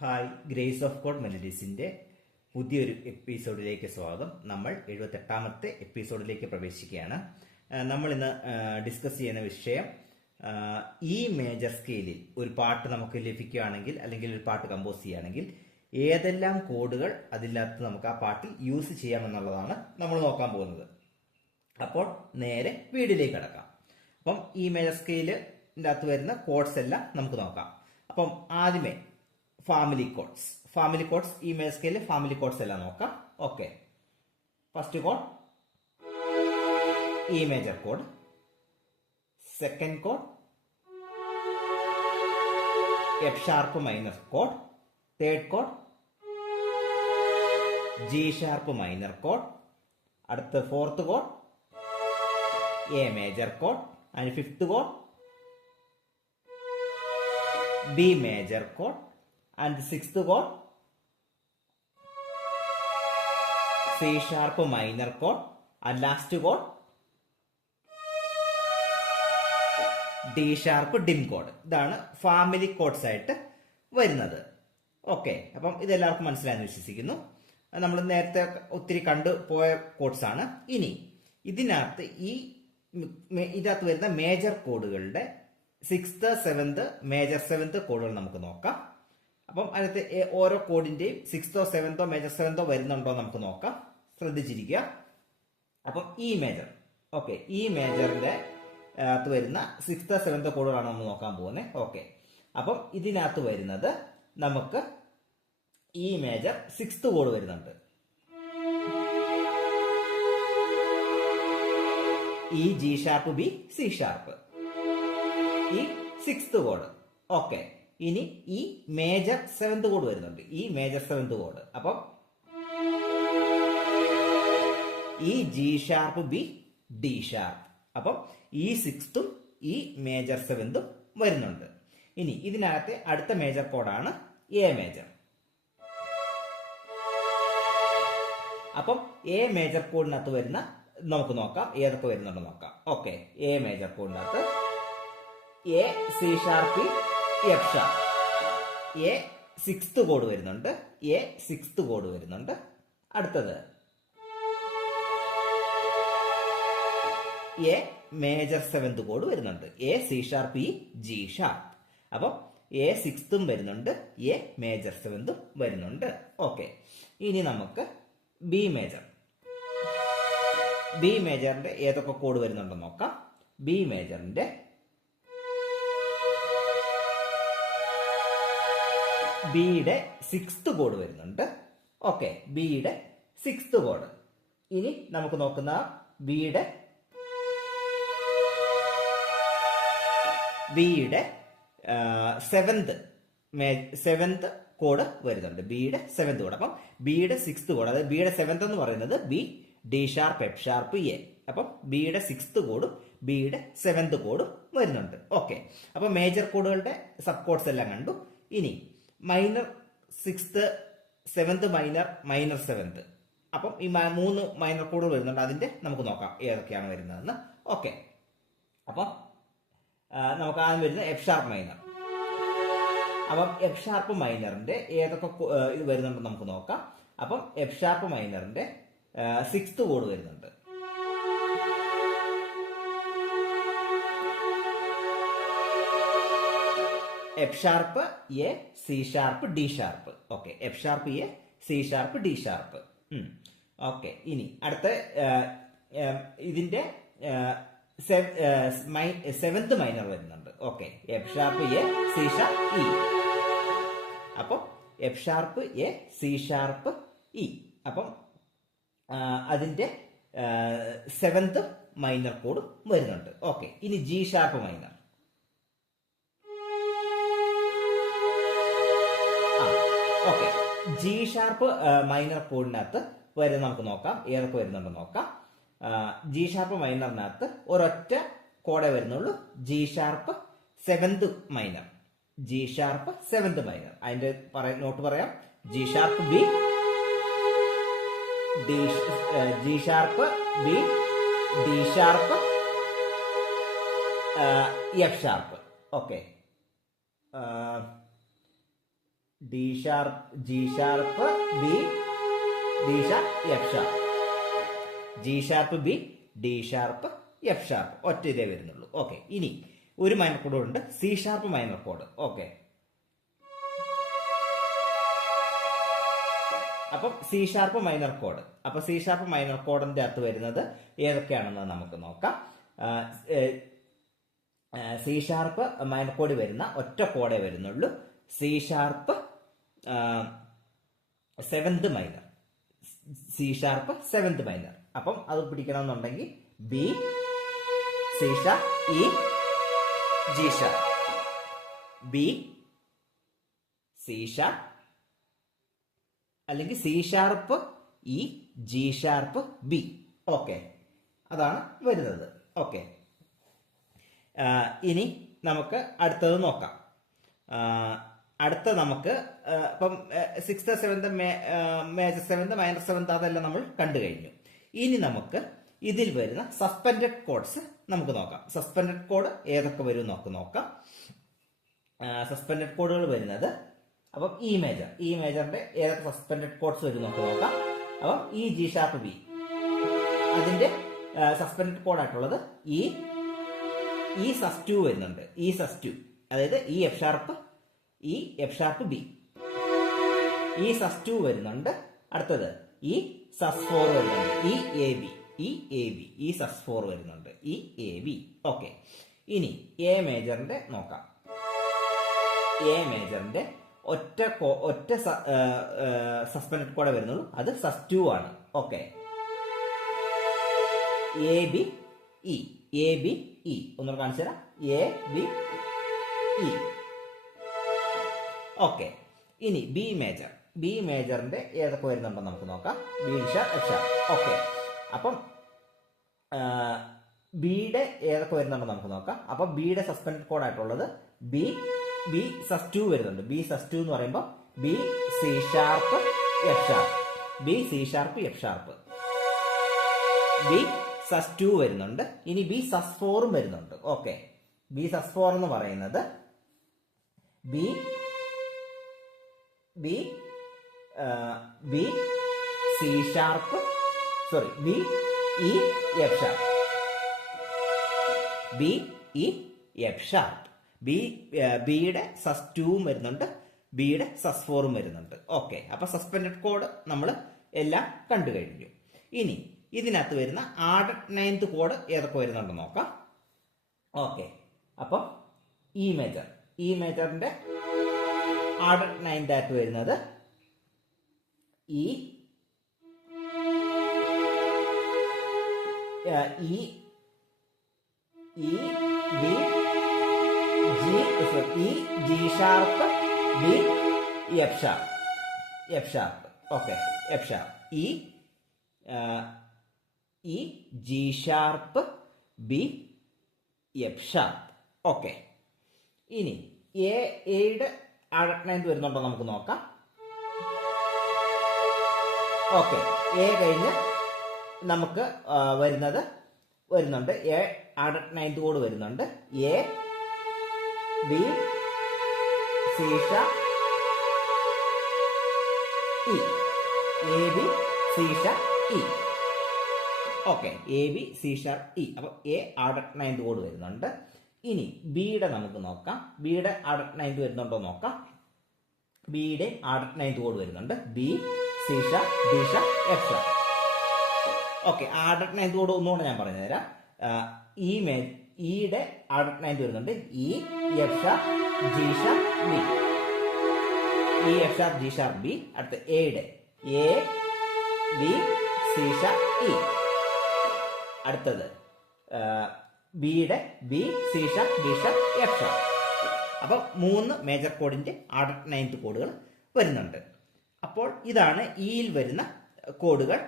Hi, grace of God മെലഡീസിന്റെ പുതിയൊരു എപ്പിസോഡിലേക്ക് സ്വാഗതം. നമ്മൾ 78ാമത്തെ എപ്പിസോഡിലേക്ക് പ്രവേശിക്കുകയാണ്. നമ്മൾ ഇന്ന് ഡിസ്കസ് ചെയ്യുന്ന വിഷയം ഈ മേജർ സ്കെയിലിൽ ഒരു പാട്ട് നമുക്ക് ലഭിക്കുകയാണെങ്കിൽ അല്ലെങ്കിൽ ഒരു പാട്ട് കമ്പോസ് ചെയ്യുകയാണെങ്കിൽ ഏതെല്ലാം കോഡുകൾ അതിനകത്ത് നമുക്ക് ആ പാട്ടിൽ യൂസ് ചെയ്യാമെന്നുള്ളതാണ് നമ്മൾ നോക്കാൻ പോകുന്നത്. അപ്പോൾ നേരെ വീഡിയോയിലേക്ക് കടക്കാം. അപ്പം ഈ മേജർ സ്കെയിലിൻ്റെ അകത്ത് വരുന്ന കോഡ്സ് എല്ലാം നമുക്ക് നോക്കാം. അപ്പം ആദ്യമേ ഫാമിലി കോഡ്സ് ഈ മേജർ സ്കെയിലിൽ ഫാമിലി കോഡ്സ് എല്ലാം നോക്കാം. Okay, first code E major code, second code F sharp minor code, third code G sharp minor code, അടുത്ത fourth code A major code, and fifth code B major code, and the sixth chord C sharp minor chord, and last chord D sharp dim chord. ഇതാണ് family codes ആയിട്ട് വരുന്നത്. Okay, അപ്പം ഇതെല്ലാവർക്കും മനസ്സിലായെന്ന് വിശ്വസിക്കുന്നു. നമ്മൾ നേരത്തെ ഒത്തിരി കണ്ടു പോയ കോഡ്സ് ആണ്. ഇനി ഇതിനകത്ത് ഇതിനകത്ത് വരുന്ന major കോഡുകളുടെ 6th 7th major 7th കോഡുകൾ നമുക്ക് നോക്കാം. അപ്പം അതിനകത്ത് ഓരോ കോഡിന്റെയും 6th 7th മേജർ 7th വരുന്നുണ്ടോ നമുക്ക് നോക്കാം. ശ്രദ്ധിച്ചിരിക്കുക. അപ്പം ഈ മേജർ, ഓക്കെ, ഈ മേജറിന്റെ അകത്ത് വരുന്ന 6th 7th കോഡുകളാണ് നമ്മൾ നോക്കാൻ പോകുന്നത്. ഓക്കെ, അപ്പം ഇതിനകത്ത് വരുന്നത് നമുക്ക് ഈ മേജർ 6th കോഡ് വരുന്നുണ്ട്. ഈ G sharp B C sharp, ഈ 6th കോഡ്. ഓക്കെ, ഇനി ഈ മേജർ 7th കോഡ് വരുന്നുണ്ട്, ഈ മേജർ 7th കോഡ്. അപ്പം ഈ G sharp B D sharp. അപ്പം ഈ 6th ഈ മേജർ 7th വരുന്നുണ്ട്. ഇനി ഇതിനകത്തെ അടുത്ത മേജർ കോഡാണ് എ മേജർ. അപ്പം എ മേജർ കോഡിനകത്ത് വരുന്ന നമുക്ക് നോക്കാം ഏതൊക്കെ വരുന്നുണ്ടോ നോക്കാം. ഓക്കെ, എ മേജർ കോഡിനകത്ത് A C sharp F sharp, A 6th കോഡ് വരുന്നുണ്ട്, എ 6th കോഡ് വരുന്നുണ്ട്. അടുത്തത് എ മേജർ 7th കോഡ് വരുന്നുണ്ട്, A C sharp E G sharp. അപ്പം എ 6th വരുന്നുണ്ട്, എ മേജർ 7th വരുന്നുണ്ട്. ഓക്കെ, ഇനി നമുക്ക് ബി മേജറിന്റെ ഏതൊക്കെ കോഡ് വരുന്നുണ്ടോ നോക്കാം. ബി മേജറിന്റെ ബിയുടെ 6th കോഡ് വരുന്നുണ്ട്. ഓക്കെ, ബിയുടെ 6th കോഡ്. ഇനി നമുക്ക് നോക്കുന്ന ബിയുടെ 7th കോഡ് വരുന്നുണ്ട്, ബിയുടെ 7th കോഡ്. അപ്പം ബിയുടെ 6th കോഡ്, അതായത് ബിയുടെ 7th എന്ന് പറയുന്നത് B D sharp F sharp A. അപ്പം ബിയുടെ 6th കോഡും ബിയുടെ 7th കോഡും വരുന്നുണ്ട്. ഓക്കെ, അപ്പൊ മേജർ കോഡുകളുടെ സബ് കോഡ്സ് എല്ലാം കണ്ടു. ഇനി minor 6th 7th minor 7th. അപ്പം ഈ 3 മൈനർ കോഡുകൾ വരുന്നുണ്ട്, അതിന്റെ നമുക്ക് നോക്കാം ഏതൊക്കെയാണ് വരുന്നതെന്ന്. ഓക്കെ, അപ്പം നമുക്ക് ആദ്യം വരുന്ന എഫ് ഷാർപ്പ് മൈനർ. അപ്പം എഫ് ഷാർപ്പ് മൈനറിന്റെ ഏതൊക്കെ ഇത് വരുന്നുണ്ടെന്ന് നമുക്ക് നോക്കാം. അപ്പം എഫ് ഷാർപ്പ് മൈനറിന്റെ 6th കോഡ് വരുന്നുണ്ട്. F sharp A C sharp D sharp. Okay, F sharp A C sharp D sharp. Okay, ഇനി അടുത്ത ഇതിന്റെ 7th മൈനർ വരുന്നുണ്ട്. Okay, F sharp A C sharp E. അപ്പം F sharp A C sharp E. അപ്പം അതിന്റെ 7th minor കോഡ് വരുന്നുണ്ട്. Okay, ഇനി G sharp minor. Okay, G sharp minor കോഡിനകത്ത് വരുന്ന നമുക്ക് നോക്കാം ഏതൊക്കെ വരുന്നുണ്ടോ നോക്കാം. ജി ഷാർപ്പ് മൈനറിനകത്ത് ഒരൊറ്റ കോഡേ വരുന്നുള്ളൂ, G sharp 7th minor, G sharp 7th minor. അതിന്റെ നോട്ട് പറയാം. G sharp B, G sharp B, D sharp, F sharp. Okay, D sharp, G sharp, B, D sharp, F sharp. G sharp, B, D sharp, F sharp. ഒറ്റ ഇതേ വരുന്നുള്ളൂ. Okay. ഇനി ഒരു minor code ഉണ്ട്, C sharp minor code. Okay. അപ്പം C sharp minor code. അപ്പൊ C sharp minor കോഡിന്റെ അകത്ത് വരുന്നത് ഏതൊക്കെയാണെന്ന് നമുക്ക് നോക്കാം. സി ഷാർപ്പ് മൈനർ കോഡ് വരുന്ന ഒറ്റ കോഡേ വരുന്നുള്ളൂ, C sharp seventh minor. C sharp seventh minor. അപ്പം അത് പിടിക്കണമെന്നുണ്ടെങ്കിൽ B, C sharp, E, G sharp, B, C sharp, അല്ലെങ്കിൽ C sharp, E, G sharp, B. Okay, അതാണ് വരുന്നത്. ഓക്കെ. ഇനി നമുക്ക് അടുത്തത് നോക്കാം. അടുത്ത നമുക്ക് ഇപ്പം sixth, seventh, major seventh, minor seventh അതെല്ലാം നമ്മൾ കണ്ടു കഴിഞ്ഞു. ഇനി നമുക്ക് ഇതിൽ വരുന്ന സസ്പെൻഡഡ് കോഡ്സ് നമുക്ക് നോക്കാം. സസ്പെൻഡഡ് കോഡ് ഏതൊക്കെ വരും നമുക്ക് നോക്കാം. സസ്പെൻഡഡ് കോഡുകൾ വരുന്നത്, അപ്പം ഇ മേജറിന്റെ ഏതൊക്കെ സസ്പെൻഡഡ് കോഡ്സ് വരും നമുക്ക് നോക്കാം. അപ്പം ഇ, ജി ഷാർപ്പ്, ബി, അതിന്റെ സസ്പെൻഡഡ് കോഡായിട്ടുള്ളത് ഇ സസ് 2 വരുന്നുണ്ട്. ഇ സസ് 2, അതായത് E F sharp, E F sharp, B. E sus 2 വരുന്നുണ്ട്. അടുത്തത് ഇ സസ് 4 വരുന്നുണ്ട്. E A B, E sus 4 വരുന്നുണ്ട്. E A B. ഓക്കെ. ഇനി എ മേജറിന്റെ നോക്കാം. എ മേജറിന്റെ ഒറ്റ സസ്പെൻഡഡ് കോഡേ വരുന്നുള്ളൂ, അത് സസ് 2 ആണ്. Okay. A B, E, A B, E ഒന്നുകൂടെ കാണിച്ചു തരാം. A B, E. ഓക്കെ. ഇനി ബി മേജറിന്റെ ഏതൊക്കെ വരുന്നുണ്ടോ നമുക്ക് നോക്കാം. B sharp, F sharp. Okay. അപ്പം ബിയുടെ ഏതൊക്കെ വരുന്നുണ്ടോ നമുക്ക് നോക്കാം. അപ്പൊ ബിയുടെ സസ്പെൻഡഡ് കോഡ് ആയിട്ടുള്ളത് ബി സസ് 2 വരുന്നുണ്ട്. ബി സസ് 2 എന്ന് പറയുമ്പോൾ B, C sharp, F sharp, B, C sharp, F sharp. B sus 2 വരുന്നുണ്ട്. ഇനി ബി സസ് 4 വരുന്നുണ്ട്. ഓക്കെ. ബി സസ് 4 എന്ന് പറയുന്നത് B, C sharp, sorry, B, E, F sharp, B, E, F sharp. ബിയുടെ സസ് 2 വരുന്നുണ്ട്, ബിയുടെ സസ് 4 വരുന്നുണ്ട്. ഓക്കെ. അപ്പൊ സസ്പെൻഡഡ് കോഡ് നമ്മൾ എല്ലാം കണ്ടു കഴിഞ്ഞു. ഇനി ഇതിനകത്ത് വരുന്ന ആഡഡ് 9th കോഡ് ഏതൊക്കെ വരുന്നുണ്ടോ നോക്കാം. ഓക്കെ. അപ്പം ഇ മേജറിന്റെ ആഡഡ് 9th ആയിട്ട് വരുന്നത് E, B, G sharp, B, F sharp. Okay. F sharp, E, G sharp, B, F sharp. Okay. ഇനി എയുടെ ആഡഡ് 9th വരുന്നുണ്ടോ നമുക്ക് നോക്കാം. ഓക്കെ. എ കഴിഞ്ഞ് നമുക്ക് വരുന്നുണ്ട് എ ആഡഡ് 9th കോഡ് വരുന്നുണ്ട്. A, B, C sharp, E, A B, C sharp, E. Okay. A B, C sharp, E. അപ്പൊ എ ആഡഡ് 9th കോഡ് വരുന്നുണ്ട്. ഇനി ബിയുടെ നമുക്ക് നോക്കാം. ബിയുടെ ആഡഡ് 9th വരുന്നുണ്ടോ നോക്കാം. ബിയുടെ ആഡഡ് 9th കോഡ് വരുന്നുണ്ട്. B, C sharp, D sharp, F sharp. Okay. Added 9th code ഒന്നുകൂടെ ഞാൻ പറഞ്ഞു തരാം. ഇയുടെ ആഡഡ് 9th വരുന്നുണ്ട്. E, F sharp, G sharp, B. E, F sharp, G sharp, B. അടുത്ത എയുടെ A, B, C sharp, E. അടുത്തത് ബിയുടെ B, C sharp, D sharp, F sharp. അപ്പൊ 3 മേജർ കോഡിന്റെ ആഡഡ് 9th കോഡുകൾ വരുന്നുണ്ട്. അപ്പോൾ ഇതാണ് ഇയിൽ വരുന്ന കോഡുകൾ.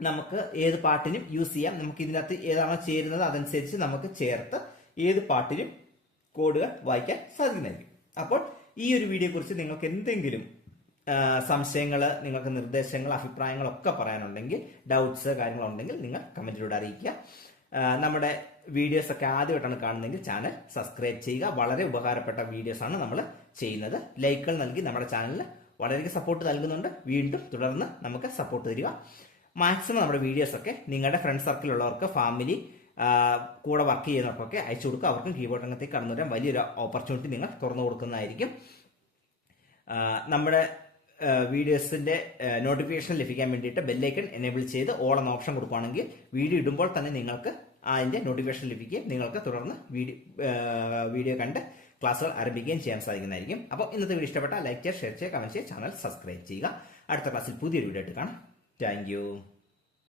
നമുക്ക് ഏത് പാട്ടിനും യൂസ് ചെയ്യാം. നമുക്ക് ഇതിനകത്ത് ഏതാണോ ചേരുന്നത് അതനുസരിച്ച് നമുക്ക് ചേർത്ത് ഏത് പാട്ടിനും കോഡുകൾ വായിക്കാൻ സാധിക്കുന്നതായിരിക്കും. അപ്പോൾ ഈ ഒരു വീഡിയോയെ കുറിച്ച് നിങ്ങൾക്ക് എന്തെങ്കിലും സംശയങ്ങൾ, നിങ്ങൾക്ക് നിർദ്ദേശങ്ങൾ, അഭിപ്രായങ്ങളൊക്കെ പറയാനുണ്ടെങ്കിൽ, ഡൗട്ട്സ് കാര്യങ്ങളുണ്ടെങ്കിൽ നിങ്ങൾ കമന്റിലൂടെ അറിയിക്കുക. നമ്മുടെ വീഡിയോസ് ഒക്കെ ആദ്യമായിട്ടാണ് കാണുന്നതെങ്കിൽ ചാനൽ സബ്സ്ക്രൈബ് ചെയ്യുക. വളരെ ഉപകാരപ്പെട്ട വീഡിയോസ് ആണ് നമ്മൾ ചെയ്യുന്നത്. ലൈക്കുകൾ നൽകി നമ്മുടെ ചാനലിന് വളരെയധികം സപ്പോർട്ട് നൽകുന്നുണ്ട്. വീണ്ടും തുടർന്ന് നമുക്ക് സപ്പോർട്ട് തരിക. മാക്സിമം നമ്മുടെ വീഡിയോസൊക്കെ നിങ്ങളുടെ ഫ്രണ്ട് സർക്കിളുള്ളവർക്ക്, ഫാമിലി, കൂടെ വർക്ക് ചെയ്യുന്നവർക്കൊക്കെ അയച്ചു കൊടുക്കുക. അവർക്കും കീബോർഡ് രംഗത്തേക്ക് കടന്നു വരാൻ വലിയൊരു ഓപ്പർച്യൂണിറ്റി നിങ്ങൾ തുറന്നു കൊടുക്കുന്നതായിരിക്കും. നമ്മുടെ വീഡിയോസിന്റെ നോട്ടിഫിക്കേഷൻ ലഭിക്കാൻ വേണ്ടിയിട്ട് ബെല്ലൈക്കൺ എനേബിൾ ചെയ്ത് ഓൾ എന്ന ഓപ്ഷൻ കൊടുക്കുകയാണെങ്കിൽ വീഡിയോ ഇടുമ്പോൾ തന്നെ നിങ്ങൾക്ക് അതിന്റെ നോട്ടിഫിക്കേഷൻ ലഭിക്കുകയും നിങ്ങൾക്ക് തുടർന്ന് വീഡിയോ കണ്ട് ക്ലാസ്സുകൾ ആരംഭിക്കുകയും ചെയ്യാൻ സാധിക്കുന്നതായിരിക്കും. അപ്പോൾ ഇന്നത്തെ വീഡിയോ ഇഷ്ടപ്പെട്ടാൽ ലൈക്ക് ചെയ്യുക, ഷെയർ ചെയ്യുക, കമന്റ് ചെയ്യുക, ചാനൽ സബ്സ്ക്രൈബ് ചെയ്യുക. അടുത്ത ക്ലാസ്സിൽ പുതിയൊരു വീഡിയോ ആയിട്ട് കാണാം. Thank you.